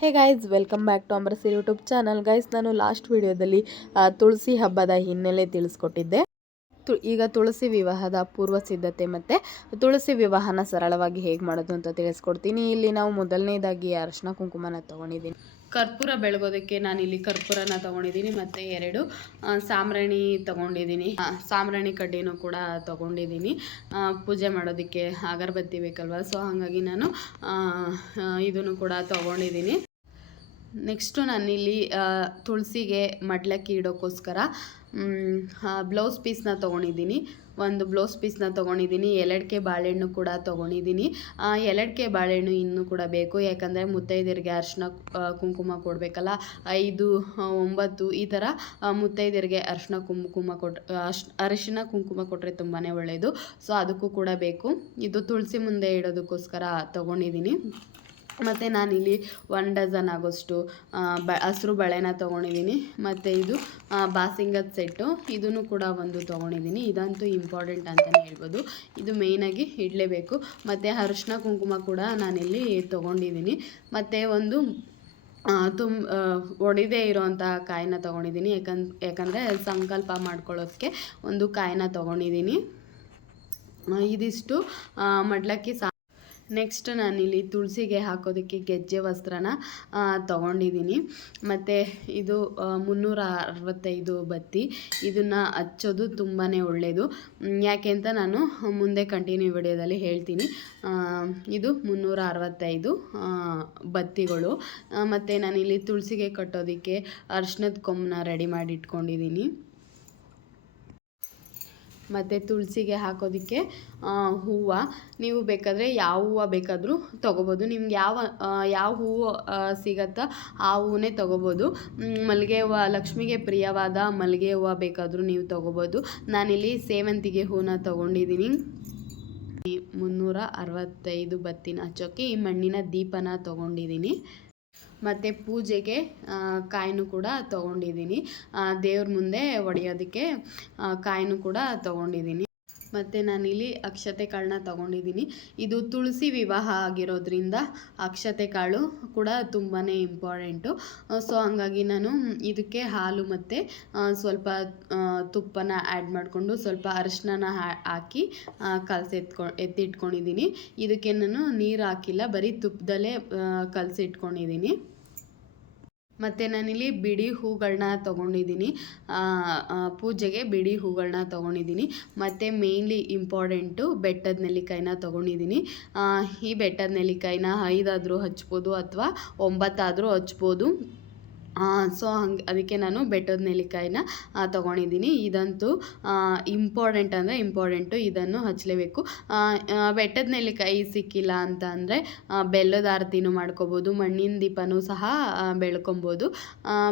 Hey guys, welcome back to Amarasiri YouTube channel. Guys, ನಾನು last ವಿಡಿಯೋದಲ್ಲಿ ತುಳಸಿ ಹಬ್ಬದ ಹಿನ್ನೆಲೆ ತಿಳಿಸ್ಕೊಟ್ಟಿದ್ದೆ. ಈಗ ತುಳಸಿ ವಿವಾಹದ ಪೂರ್ವ ಸಿದ್ಧತೆ ಮತ್ತು ತುಳಸಿ ವಿವಾಹನ ಸರಳವಾಗಿ ಹೇಗೆ ಮಾಡೋದು ಅಂತ ತಿಳಿಸ್ಕೊಡ್ತೀನಿ. ಇಲ್ಲಿ ನಾವು ಮೊದಲನೇದಾಗಿ ಅರಿಶಿನ ಕುಂಕುಮನ ತೊಗೊಂಡಿದ್ದೀನಿ. ಕರ್ಪೂರ ಬೆಳಗೋದಕ್ಕೆ ನಾನಿಲ್ಲಿ ಕರ್ಪೂರನ ತೊಗೊಂಡಿದ್ದೀನಿ ಮತ್ತು 2 ಸಾಂಬ್ರಾಣಿ ತೊಗೊಂಡಿದ್ದೀನಿ. ಸಾಂಬ್ರಾಣಿ ಕಡ್ಡಿನೂ ಕೂಡ ತೊಗೊಂಡಿದ್ದೀನಿ. ಪೂಜೆ ಮಾಡೋದಕ್ಕೆ ಅಗರಬತ್ತಿ ಬೇಕಲ್ವ, ಸೊ ಹಾಗಾಗಿ ನಾನು ಇದನ್ನು ಕೂಡ ತೊಗೊಂಡಿದ್ದೀನಿ. ನೆಕ್ಸ್ಟು ನಾನಿಲ್ಲಿ ತುಳಸಿಗೆ ಮಡ್ಲಕ್ಕಿ ಇಡೋಕ್ಕೋಸ್ಕರ ಬ್ಲೌಸ್ ಪೀಸ್ನ ತೊಗೊಂಡಿದ್ದೀನಿ. ಒಂದು ಬ್ಲೌಸ್ ಪೀಸ್ನ ತೊಗೊಂಡಿದ್ದೀನಿ. ಎಲೆಡ್ಕೆ ಬಾಳೆಹಣ್ಣು ಕೂಡ ತೊಗೊಂಡಿದ್ದೀನಿ. ಎಲೆಡ್ಕೆ ಬಾಳೆಹಣ್ಣು ಇನ್ನೂ ಕೂಡ ಬೇಕು, ಯಾಕಂದರೆ ಮುತ್ತೈದೆಯರಿಗೆ ಅರಿಶಿನ ಕುಂಕುಮ ಕೊಡಬೇಕಲ್ಲ. 5, 9 ಈ ಥರ ಮುತ್ತೈದೆಯರಿಗೆ ಅರಿಶಿನ ಕುಂಕುಮ ಕೊಟ್ಟರೆ ತುಂಬಾ ಒಳ್ಳೆಯದು. ಸೊ ಅದಕ್ಕೂ ಕೂಡ ಬೇಕು. ಇದು ತುಳಸಿ ಮುಂದೆ ಇಡೋದಕ್ಕೋಸ್ಕರ ತೊಗೊಂಡಿದ್ದೀನಿ. ಮತ್ತು ನಾನಿಲ್ಲಿ 1 ಡಜನ್ ಆಗೋಷ್ಟು ಹಸಿರು ಬಳೆನ ತೊಗೊಂಡಿದ್ದೀನಿ. ಮತ್ತು ಇದು ಬಾಸಿಂಗದ ಸೆಟ್ಟು, ಇದನ್ನು ಕೂಡ ಒಂದು ತೊಗೊಂಡಿದ್ದೀನಿ. ಇದಂತೂ ಇಂಪಾರ್ಟೆಂಟ್ ಅಂತಲೇ ಹೇಳ್ಬೋದು. ಇದು ಮೇಯ್ನಾಗಿ ಇಡಲೇಬೇಕು. ಮತ್ತು ಅರಿಶಿನ ಕುಂಕುಮ ಕೂಡ ನಾನಿಲ್ಲಿ ತೊಗೊಂಡಿದ್ದೀನಿ. ಮತ್ತು ಒಂದು ಒಡೆದೇ ಇರೋವಂಥ ಕಾಯಿನ ತೊಗೊಂಡಿದ್ದೀನಿ. ಯಾಕಂದರೆ ಸಂಕಲ್ಪ ಮಾಡ್ಕೊಳ್ಳೋದಕ್ಕೆ ಒಂದು ಕಾಯಿನ ತೊಗೊಂಡಿದ್ದೀನಿ. ಇದಿಷ್ಟು ಮಡ್ಲಕ್ಕಿ ನೆಕ್ಸ್ಟ್ ನಾನಿಲ್ಲಿ ತುಳಸಿಗೆ ಹಾಕೋದಕ್ಕೆ ಗೆಜ್ಜೆ ವಸ್ತ್ರನ ತೊಗೊಂಡಿದ್ದೀನಿ. ಮತ್ತು ಇದು 365 ಬತ್ತಿ. ಇದನ್ನು ಹಚ್ಚೋದು ತುಂಬಾ ಒಳ್ಳೆಯದು. ಯಾಕೆ ಅಂತ ನಾನು ಮುಂದೆ ಕಂಟಿನ್ಯೂ ವಿಡಿಯೋದಲ್ಲಿ ಹೇಳ್ತೀನಿ. ಇದು 365 ಬತ್ತಿಗಳು. ಮತ್ತು ನಾನಿಲ್ಲಿ ತುಳಸಿಗೆ ಕಟ್ಟೋದಕ್ಕೆ ಅರಿಶಿನದ ಕೊಂಬನ್ನ ರೆಡಿ ಮಾಡಿ ಇಟ್ಕೊಂಡಿದ್ದೀನಿ. ಮತ್ತು ತುಳಸಿಗೆ ಹಾಕೋದಕ್ಕೆ ಹೂವು, ನೀವು ಬೇಕಾದರೆ ಯಾವ ಹೂವು ಬೇಕಾದರೂ ತೊಗೋಬೋದು. ನಿಮ್ಗೆ ಯಾವ ಹೂವು ಸಿಗತ್ತೋ ಆ ಹೂವನ್ನೇ ತೊಗೋಬೋದು. ಮಲ್ಲಿಗೆ ಹೂವು, ಲಕ್ಷ್ಮಿಗೆ ಪ್ರಿಯವಾದ ಮಲ್ಲಿಗೆ ಹೂವು ಬೇಕಾದರೂ ನೀವು ತೊಗೋಬೋದು. ನಾನಿಲ್ಲಿ ಸೇವಂತಿಗೆ ಹೂವನ್ನ ತೊಗೊಂಡಿದ್ದೀನಿ. 365 ಬತ್ತಿನ ಹಚ್ಚೋಕ್ಕೆ ಈ ಮಣ್ಣಿನ ದೀಪನ ತೊಗೊಂಡಿದ್ದೀನಿ. ಮತ್ತು ಪೂಜೆಗೆ ಕಾಯಿನೂ ಕೂಡ ತೊಗೊಂಡಿದ್ದೀನಿ. ದೇವ್ರ ಮುಂದೆ ಒಡೆಯೋದಕ್ಕೆ ಕಾಯಿನೂ ಕೂಡ ತೊಗೊಂಡಿದ್ದೀನಿ. ಮತ್ತು ನಾನಿಲ್ಲಿ ಅಕ್ಷತೆ ಕಾಳನ್ನ ತೊಗೊಂಡಿದ್ದೀನಿ. ಇದು ತುಳಸಿ ವಿವಾಹ ಆಗಿರೋದ್ರಿಂದ ಅಕ್ಷತೆ ಕಾಳು ಕೂಡ ತುಂಬಾ ಇಂಪಾರ್ಟೆಂಟು. ಸೊ ಹಾಗಾಗಿ ನಾನು ಇದಕ್ಕೆ ಹಾಲು ಮತ್ತು ಸ್ವಲ್ಪ ತುಪ್ಪನ ಆ್ಯಡ್ ಮಾಡಿಕೊಂಡು ಸ್ವಲ್ಪ ಅರಿಶಿನ ಹಾಕಿ ಎತ್ತಿಟ್ಕೊಂಡಿದ್ದೀನಿ. ಇದಕ್ಕೆ ನಾನು ನೀರು ಹಾಕಿಲ್ಲ, ಬರೀ ತುಪ್ಪದಲ್ಲೇ ಕಲಸಿಟ್ಕೊಂಡಿದ್ದೀನಿ. ಮತ್ತು ನಾನಿಲ್ಲಿ ಬಿಡಿ ಹೂಗಳನ್ನ ತೊಗೊಂಡಿದ್ದೀನಿ. ಪೂಜೆಗೆ ಬಿಡಿ ಹೂಗಳನ್ನ ತೊಗೊಂಡಿದ್ದೀನಿ. ಮತ್ತು ಮೇಯ್ನ್ಲಿ ಇಂಪಾರ್ಟೆಂಟು ಬೆಟ್ಟದ ನೆಲ್ಲಿಕಾಯಿನ ತೊಗೊಂಡಿದ್ದೀನಿ. ಈ ಬೆಟ್ಟದ ನೆಲ್ಲಿಕಾಯಿನ 5 ಆದರೂ ಹಚ್ಬೋದು ಅಥವಾ 9 ಆದರೂ ಹಚ್ಬೋದು. ಸೊ ಅದಕ್ಕೆ ನಾನು ಬೆಟ್ಟದ ನೆಲ್ಲಿಕಾಯಿನ ತೊಗೊಂಡಿದ್ದೀನಿ. ಇದಂತೂ ಇಂಪಾರ್ಟೆಂಟ್ ಅಂದರೆ ಇಂಪಾರ್ಟೆಂಟು, ಇದನ್ನು ಹಚ್ಚಲೇಬೇಕು. ಬೆಟ್ಟದ ನೆಲ್ಲಿಕಾಯಿ ಸಿಕ್ಕಿಲ್ಲ ಅಂತ ಅಂದರೆ ಬೆಲ್ಲದ ಆರತಿನೂ ಮಾಡ್ಕೋಬೋದು, ಮಣ್ಣಿನ ದೀಪನೂ ಸಹ ಬೆಳ್ಕೊಬೋದು.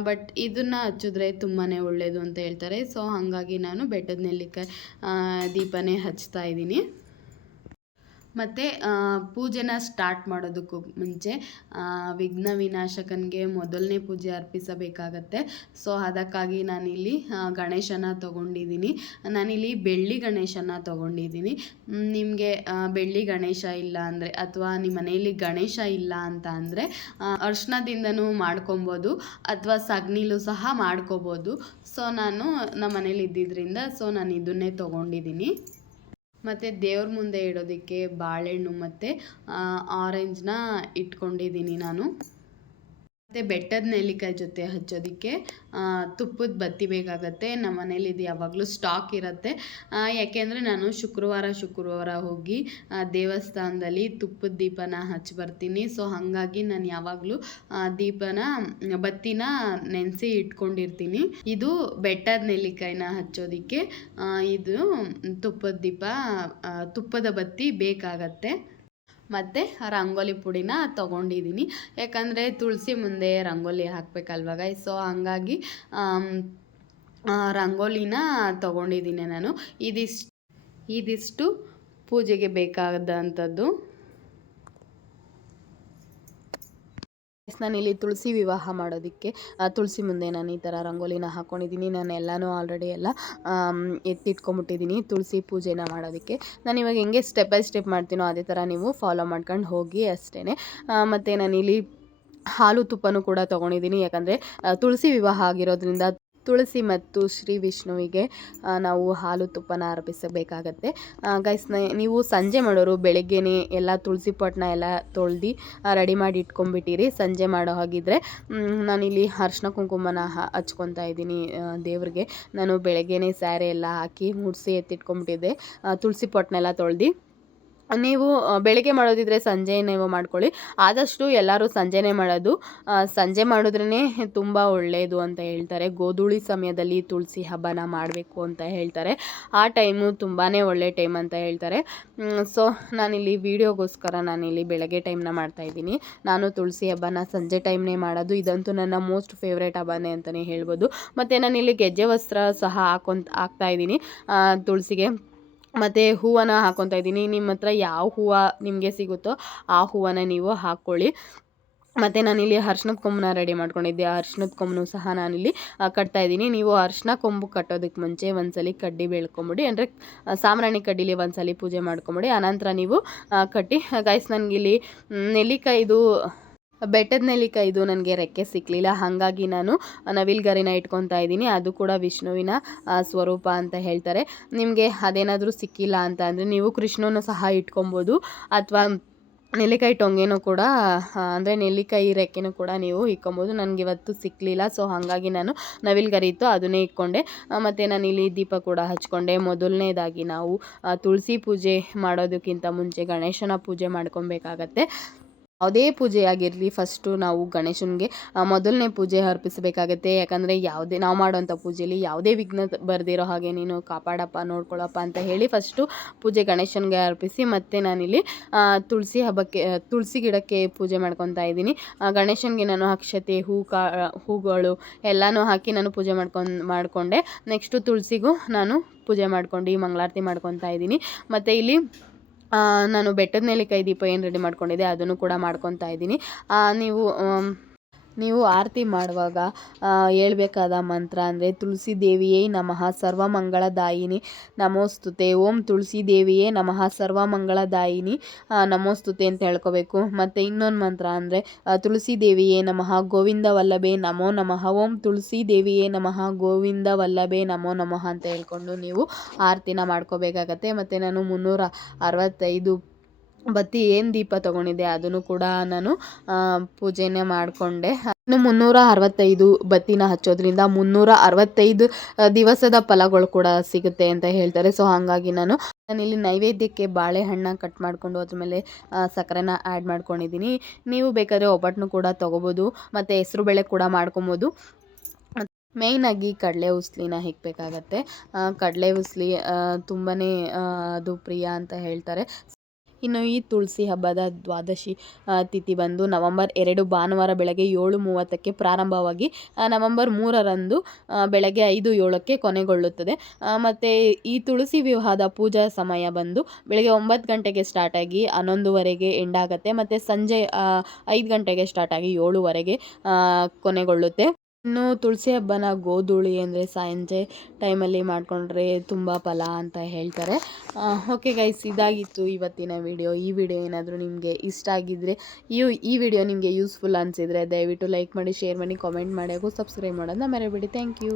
ಬಟ್ ಇದನ್ನು ಹಚ್ಚಿದ್ರೆ ತುಂಬಾ ಒಳ್ಳೆಯದು ಅಂತ ಹೇಳ್ತಾರೆ. ಸೊ ಹಾಗಾಗಿ ನಾನು ಬೆಟ್ಟದ ನೆಲ್ಲಿಕಾಯಿ ದೀಪನೇ ಹಚ್ತಾ ಇದ್ದೀನಿ. ಮತ್ತು ಪೂಜೆನ ಸ್ಟಾರ್ಟ್ ಮಾಡೋದಕ್ಕೂ ಮುಂಚೆ ವಿಘ್ನ ವಿನಾಶಕನಿಗೆ ಮೊದಲನೇ ಪೂಜೆ ಅರ್ಪಿಸಬೇಕಾಗತ್ತೆ. ಸೊ ಅದಕ್ಕಾಗಿ ನಾನಿಲ್ಲಿ ಗಣೇಶನ ತೊಗೊಂಡಿದ್ದೀನಿ. ನಾನಿಲ್ಲಿ ಬೆಳ್ಳಿ ಗಣೇಶನ ತೊಗೊಂಡಿದ್ದೀನಿ. ನಿಮಗೆ ಬೆಳ್ಳಿ ಗಣೇಶ ಇಲ್ಲ ಅಂದರೆ ಅಥವಾ ನಿಮ್ಮ ಮನೆಯಲ್ಲಿ ಗಣೇಶ ಇಲ್ಲ ಅಂತ ಅಂದರೆ ಅರಿಶಿನದಿಂದನೂ ಮಾಡ್ಕೊಬೋದು ಅಥವಾ ಸಗಣಿಲೂ ಸಹ ಮಾಡ್ಕೋಬೋದು. ಸೊ ನಾನು ನಮ್ಮ ಮನೇಲಿ ಇದ್ದಿದ್ದರಿಂದ ನಾನು ಇದನ್ನೇ ತೊಗೊಂಡಿದ್ದೀನಿ. ಮತ್ತು ದೇವ್ರ ಮುಂದೆ ಇಡೋದಕ್ಕೆ ಬಾಳೆಹಣ್ಣು ಮತ್ತು ಆರೆಂಜ್ನ ಇಟ್ಕೊಂಡಿದ್ದೀನಿ ನಾನು. ಮತ್ತು ಬೆಟ್ಟದ ನೆಲ್ಲಿಕಾಯಿ ಜೊತೆ ಹಚ್ಚೋದಕ್ಕೆ ತುಪ್ಪದ ಬತ್ತಿ ಬೇಕಾಗತ್ತೆ. ನಮ್ಮ ಮನೇಲಿ ಇದು ಯಾವಾಗಲೂ ಸ್ಟಾಕ್ ಇರುತ್ತೆ. ಯಾಕೆಂದರೆ ನಾನು ಶುಕ್ರವಾರ ಹೋಗಿ ದೇವಸ್ಥಾನದಲ್ಲಿ ತುಪ್ಪದ ದೀಪನ ಹಚ್ಚಿ ಬರ್ತೀನಿ. ಸೊ ಹಾಗಾಗಿ ನಾನು ಯಾವಾಗಲೂ ಬತ್ತಿನ ನೆನೆಸಿ ಇಟ್ಕೊಂಡಿರ್ತೀನಿ. ಇದು ಬೆಟ್ಟದ ನೆಲ್ಲಿಕಾಯಿನ ಹಚ್ಚೋದಕ್ಕೆ ಇದು ತುಪ್ಪದ ಬತ್ತಿ ಬೇಕಾಗತ್ತೆ. ಮತ್ತು ರಂಗೋಲಿ ಪುಡಿನ ತೊಗೊಂಡಿದ್ದೀನಿ. ಯಾಕಂದರೆ ತುಳಸಿ ಮುಂದೆ ರಂಗೋಲಿ ಹಾಕಬೇಕಲ್ವ ಗೈಸ್. ಸೊ ಹಾಗಾಗಿ ರಂಗೋಲಿನ ತೊಗೊಂಡಿದ್ದೀನಿ ನಾನು. ಇದಿಷ್ಟು ಪೂಜೆಗೆ ಬೇಕಾದಂಥದ್ದು. ನಾನಿಲ್ಲಿ ತುಳಸಿ ವಿವಾಹ ಮಾಡೋದಕ್ಕೆ ತುಳಸಿ ಮುಂದೆ ನಾನು ಈ ಥರ ರಂಗೋಲಿನ ಹಾಕ್ಕೊಂಡಿದ್ದೀನಿ. ನಾನು ಎಲ್ಲನೂ ಆಲ್ರೆಡಿ ಎಲ್ಲ ಎತ್ತಿಟ್ಕೊಂಬಿಟ್ಟಿದ್ದೀನಿ ತುಳಸಿ ಪೂಜೆನ ಮಾಡೋದಕ್ಕೆ. ನಾನು ಇವಾಗ ಹೆಂಗೆ ಸ್ಟೆಪ್ ಬೈ ಸ್ಟೆಪ್ ಮಾಡ್ತೀನೋ ಅದೇ ಥರ ನೀವು ಫಾಲೋ ಮಾಡ್ಕೊಂಡು ಹೋಗಿ ಅಷ್ಟೇ. ಮತ್ತು ನಾನಿಲ್ಲಿ ಹಾಲು ತುಪ್ಪನೂ ಕೂಡ ತೊಗೊಂಡಿದ್ದೀನಿ. ಯಾಕಂದರೆ ತುಳಸಿ ವಿವಾಹ ಆಗಿರೋದ್ರಿಂದ ತುಳಸಿ ಮತ್ತು ಶ್ರೀ ವಿಷ್ಣುವಿಗೆ ನಾವು ಹಾಲು ತುಪ್ಪನ ಅರ್ಪಿಸಬೇಕಾಗತ್ತೆ. ಗೈಸ್, ನೀವು ಸಂಜೆ ಮಾಡೋರು ಬೆಳಗ್ಗೆನೇ ಎಲ್ಲ ತುಳಸಿ ಪೊಟ್ಟನ್ನ ಎಲ್ಲ ತೊಳ್ದು ರೆಡಿ ಮಾಡಿ ಇಟ್ಕೊಂಡ್ಬಿಟ್ಟಿರಿ. ಸಂಜೆ ಮಾಡೋ ಹಾಗಿದ್ರೆ ನಾನಿಲ್ಲಿ ಅರ್ಶಿನ ಕುಂಕುಮನ ಹಚ್ಕೊತಾ ಇದ್ದೀನಿ ದೇವ್ರಿಗೆ. ನಾನು ಬೆಳಗ್ಗೆನೇ ಸ್ಯಾರೆ ಎಲ್ಲ ಹಾಕಿ ಮುಡಿಸಿ ಎತ್ತಿಟ್ಕೊಂಡ್ಬಿಟ್ಟಿದ್ದೆ. ತುಳಸಿ ಪೊಟ್ಟನ್ನೆಲ್ಲ ತೊಳ್ದು ನೀವು ಬೆಳಗ್ಗೆ ಮಾಡೋದಿದ್ರೆ ಸಂಜೆ ನೀವು ಮಾಡ್ಕೊಳ್ಳಿ. ಆದಷ್ಟು ಎಲ್ಲರೂ ಸಂಜೆನೇ ಮಾಡೋದು. ಸಂಜೆ ಮಾಡಿದ್ರೇ ತುಂಬ ಒಳ್ಳೆಯದು ಅಂತ ಹೇಳ್ತಾರೆ. ಗೋಧೂಳಿ ಸಮಯದಲ್ಲಿ ತುಳಸಿ ಹಬ್ಬನ ಮಾಡಬೇಕು ಅಂತ ಹೇಳ್ತಾರೆ. ಆ ಟೈಮು ತುಂಬಾ ಒಳ್ಳೆ ಟೈಮ್ ಅಂತ ಹೇಳ್ತಾರೆ. ಸೊ ನಾನಿಲ್ಲಿ ವೀಡಿಯೋಗೋಸ್ಕರ ನಾನಿಲ್ಲಿ ಬೆಳಗ್ಗೆ ಟೈಮ್ನ ಮಾಡ್ತಾಯಿದ್ದೀನಿ. ನಾನು ತುಳಸಿ ಹಬ್ಬನ ಸಂಜೆ ಟೈಮ್ನೇ ಮಾಡೋದು. ಇದಂತೂ ನನ್ನ ಮೋಸ್ಟ್ ಫೇವ್ರೇಟ್ ಹಬ್ಬನೇ ಅಂತಲೇ ಹೇಳ್ಬೋದು. ಮತ್ತು ನಾನಿಲ್ಲಿ ಗೆಜ್ಜೆ ವಸ್ತ್ರ ಸಹ ಹಾಕ್ತಾಯಿದ್ದೀನಿ ತುಳಸಿಗೆ. ಮತ್ತು ಹೂವನ್ನು ಹಾಕ್ಕೊತಾ ಇದ್ದೀನಿ. ನಿಮ್ಮ ಹತ್ರ ಯಾವ ಹೂವು ನಿಮಗೆ ಸಿಗುತ್ತೋ ಆ ಹೂವನ್ನು ನೀವು ಹಾಕ್ಕೊಳ್ಳಿ. ಮತ್ತು ನಾನಿಲ್ಲಿ ಅರ್ಶಿನದ ಕೊಂಬನ್ನ ರೆಡಿ ಮಾಡ್ಕೊಂಡಿದ್ದೆ. ಆ ಅರ್ಶಿನದ ಕೊಂಬನ್ನು ಸಹ ನಾನಿಲ್ಲಿ ಕಟ್ತಾಯಿದ್ದೀನಿ. ನೀವು ಅರ್ಶಿನ ಕೊಂಬು ಕಟ್ಟೋದಕ್ಕೆ ಮುಂಚೆ ಒಂದ್ಸಲಿ ಕಡ್ಡಿ ಬೆಳ್ಕೊಂಬಿಡಿ, ಅಂದರೆ ಸಾಂಬ್ರಾಣಿ ಕಡ್ಡಿಲಿ ಒಂದ್ಸಲಿ ಪೂಜೆ ಮಾಡ್ಕೊಂಬಿಡಿ. ಆನಂತರ ನೀವು ಕಟ್ಟಿ. ಗೈಸ್, ನನಗಿಲ್ಲಿ ನೆಲ್ಲಿಕಾಯಿದು ಬೆಟ್ಟದ ನೆಲ್ಲಿಕಾಯಿದು ನನಗೆ ರೆಕ್ಕೆ ಸಿಕ್ಕಲಿಲ್ಲ. ಹಾಗಾಗಿ ನಾನು ನವಿಲ್ಗರಿನ ಇಟ್ಕೊತಾ ಇದ್ದೀನಿ. ಅದು ಕೂಡ ವಿಷ್ಣುವಿನ ಸ್ವರೂಪ ಅಂತ ಹೇಳ್ತಾರೆ. ನಿಮಗೆ ಅದೇನಾದರೂ ಸಿಕ್ಕಿಲ್ಲ ಅಂತ ಅಂದರೆ ನೀವು ಕೃಷ್ಣನೂ ಸಹ ಇಟ್ಕೊಬೋದು, ಅಥವಾ ನೆಲ್ಲಿಕಾಯಿ ಟೊಂಗೆನೂ ಕೂಡ, ಅಂದರೆ ನೆಲ್ಲಿಕಾಯಿ ರೆಕ್ಕೆನೂ ಕೂಡ ನೀವು ಇಟ್ಕೊಬೋದು. ನನಗಿವತ್ತು ಸಿಕ್ಕಲಿಲ್ಲ. ಸೊ ಹಾಗಾಗಿ ನಾನು ನವಿಲ್ಗರಿ ಇತ್ತು ಅದನ್ನೇ ಇಟ್ಕೊಂಡೆ. ಮತ್ತು ನಾನಿಲ್ಲಿ ದೀಪ ಕೂಡ ಹಚ್ಕೊಂಡೆ. ಮೊದಲನೇದಾಗಿ ನಾವು ತುಳಸಿ ಪೂಜೆ ಮಾಡೋದಕ್ಕಿಂತ ಮುಂಚೆ ಗಣೇಶನ ಪೂಜೆ ಮಾಡ್ಕೊಬೇಕಾಗತ್ತೆ. ಯಾವುದೇ ಪೂಜೆ ಆಗಿರಲಿ, ಫಸ್ಟು ನಾವು ಗಣೇಶನಿಗೆ ಮೊದಲನೇ ಪೂಜೆ ಅರ್ಪಿಸಬೇಕಾಗತ್ತೆ. ಯಾಕಂದರೆ ಯಾವುದೇ ನಾವು ಮಾಡೋಂಥ ಪೂಜೆಯಲ್ಲಿ ಯಾವುದೇ ವಿಘ್ನ ಬರದಿರೋ ಹಾಗೆ ನೀನು ಕಾಪಾಡಪ್ಪ, ನೋಡ್ಕೊಳ್ಳಪ್ಪ ಅಂತ ಹೇಳಿ ಫಸ್ಟು ಪೂಜೆ ಗಣೇಶನಿಗೆ ಅರ್ಪಿಸಿ, ಮತ್ತು ನಾನಿಲ್ಲಿ ತುಳಸಿ ಗಿಡಕ್ಕೆ ಪೂಜೆ ಮಾಡ್ಕೊತಾ ಇದ್ದೀನಿ. ಗಣೇಶನಿಗೆ ನಾನು ಅಕ್ಷತೆ, ಹೂಗಳು ಎಲ್ಲನೂ ಹಾಕಿ ನಾನು ಪೂಜೆ ಮಾಡಿಕೊಂಡೆ. ನೆಕ್ಸ್ಟು ತುಳಸಿಗೂ ನಾನು ಪೂಜೆ ಮಾಡ್ಕೊಂಡು ಮಂಗಳಾರತಿ ಮಾಡ್ಕೊತಾ ಇದ್ದೀನಿ. ಮತ್ತು ಇಲ್ಲಿ ನಾನು ಬೆಟ್ಟದ ನೆಲ್ಲಿಕಾಯಿ ದೀಪ ಏನು ರೆಡಿ ಮಾಡ್ಕೊಂಡಿದ್ದೆ ಅದನ್ನು ಕೂಡ ಮಾಡ್ಕೊತಾ ಇದ್ದೀನಿ. ನೀವು ಆರತಿ ಮಾಡುವಾಗ ಹೇಳ್ಬೇಕಾದ ಮಂತ್ರ ಅಂದರೆ ತುಳಸಿ ದೇವಿಯೇ ನಮಃ ಸರ್ವಮಂಗಳದಾಯಿನಿ ನಮೋಸ್ತುತೆ, ಓಂ ತುಳಸಿ ದೇವಿಯೇ ನಮಃ ಸರ್ವಮಂಗಳದಾಯಿನಿ ನಮೋಸ್ತುತೆ ಅಂತ ಹೇಳ್ಕೋಬೇಕು. ಮತ್ತು ಇನ್ನೊಂದು ಮಂತ್ರ ಅಂದರೆ ತುಳಸಿ ದೇವಿಯೇ ನಮಃ ಗೋವಿಂದ ವಲ್ಲಭೆ ನಮೋ ನಮಃ, ಓಂ ತುಳಸಿ ದೇವಿಯೇ ನಮಃ ಗೋವಿಂದ ವಲ್ಲಭೆ ನಮೋ ನಮಃ ಅಂತ ಹೇಳ್ಕೊಂಡು ನೀವು ಆರತಿನ ಮಾಡ್ಕೋಬೇಕಾಗತ್ತೆ. ಮತ್ತು ನಾನು 365 ಬತ್ತಿ ಏನು ದೀಪ ತೊಗೊಂಡಿದ್ದೆ ಅದನ್ನು ಕೂಡ ನಾನು ಪೂಜೆನೇ ಮಾಡಿಕೊಂಡೆ. ಇನ್ನು 365 ಬತ್ತಿನ ಹಚ್ಚೋದ್ರಿಂದ 365 ದಿವಸದ ಫಲಗಳು ಕೂಡ ಸಿಗುತ್ತೆ ಅಂತ ಹೇಳ್ತಾರೆ. ಸೊ ಹಾಗಾಗಿ ನಾನಿಲ್ಲಿ ನೈವೇದ್ಯಕ್ಕೆ ಬಾಳೆಹಣ್ಣ ಕಟ್ ಮಾಡಿಕೊಂಡು ಅದ್ರ ಮೇಲೆ ಸಕ್ಕರೆನ ಆ್ಯಡ್ ಮಾಡ್ಕೊಂಡಿದ್ದೀನಿ. ನೀವು ಬೇಕಾದರೆ ಒಬ್ಬಟ್ಟನ್ನು ಕೂಡ ತೊಗೋಬೋದು, ಮತ್ತು ಹೆಸರುಬೇಳೆ ಕೂಡ ಮಾಡ್ಕೊಬೋದು. ಮೇಯ್ನಾಗಿ ಕಡಲೆ ಉಸ್ಲಿನ ಹೆಕ್ಬೇಕಾಗತ್ತೆ. ಕಡಲೆ ಉಸ್ಲಿ ತುಂಬಾ ಅದು ಪ್ರಿಯ ಅಂತ ಹೇಳ್ತಾರೆ. ಇನ್ನು ಈ ತುಳಸಿ ಹಬ್ಬದ ದ್ವಾದಶಿ ತಿಥಿ ಬಂದು ನವಂಬರ್ 2 ಭಾನುವಾರ ಬೆಳಗ್ಗೆ 7:30ಕ್ಕೆ ಪ್ರಾರಂಭವಾಗಿ ನವಂಬರ್ 3ರಂದು ಬೆಳಗ್ಗೆ 5:07ಕ್ಕೆ ಕೊನೆಗೊಳ್ಳುತ್ತದೆ. ಮತ್ತು ಈ ತುಳಸಿ ವಿವಾಹದ ಪೂಜಾ ಸಮಯ ಬಂದು ಬೆಳಗ್ಗೆ 9 ಗಂಟೆಗೆ ಸ್ಟಾರ್ಟ್ ಆಗಿ 11ವರೆಗೆ ಎಂಡ್ ಆಗುತ್ತೆ. ಮತ್ತು ಸಂಜೆ 5 ಗಂಟೆಗೆ ಸ್ಟಾರ್ಟ್ ಆಗಿ 7ವರೆಗೆ ಕೊನೆಗೊಳ್ಳುತ್ತೆ. ಇನ್ನು ತುಳಸಿ ಹಬ್ಬನ ಗೋಧೂಳಿ ಅಂದರೆ ಸಂಜೆ ಟೈಮಲ್ಲಿ ಮಾಡಿಕೊಂಡ್ರೆ ತುಂಬ ಫಲ ಅಂತ ಹೇಳ್ತಾರೆ. ಓಕೆ ಗೈಸ್, ಇದಾಗಿತ್ತು ಇವತ್ತಿನ ವಿಡಿಯೋ. ಈ ವಿಡಿಯೋ ಏನಾದರೂ ನಿಮಗೆ ಇಷ್ಟ ಆಗಿದ್ದರೆ, ಈ ವಿಡಿಯೋ ನಿಮಗೆ ಯೂಸ್ಫುಲ್ ಅನಿಸಿದರೆ ದಯವಿಟ್ಟು ಲೈಕ್ ಮಾಡಿ, ಶೇರ್ ಮಾಡಿ, ಕಾಮೆಂಟ್ ಮಾಡಿ ಹಾಗೂ ಸಬ್ಸ್ಕ್ರೈಬ್ ಮಾಡೋದನ್ನ ಮರಿಬೇಡಿ. Thank you.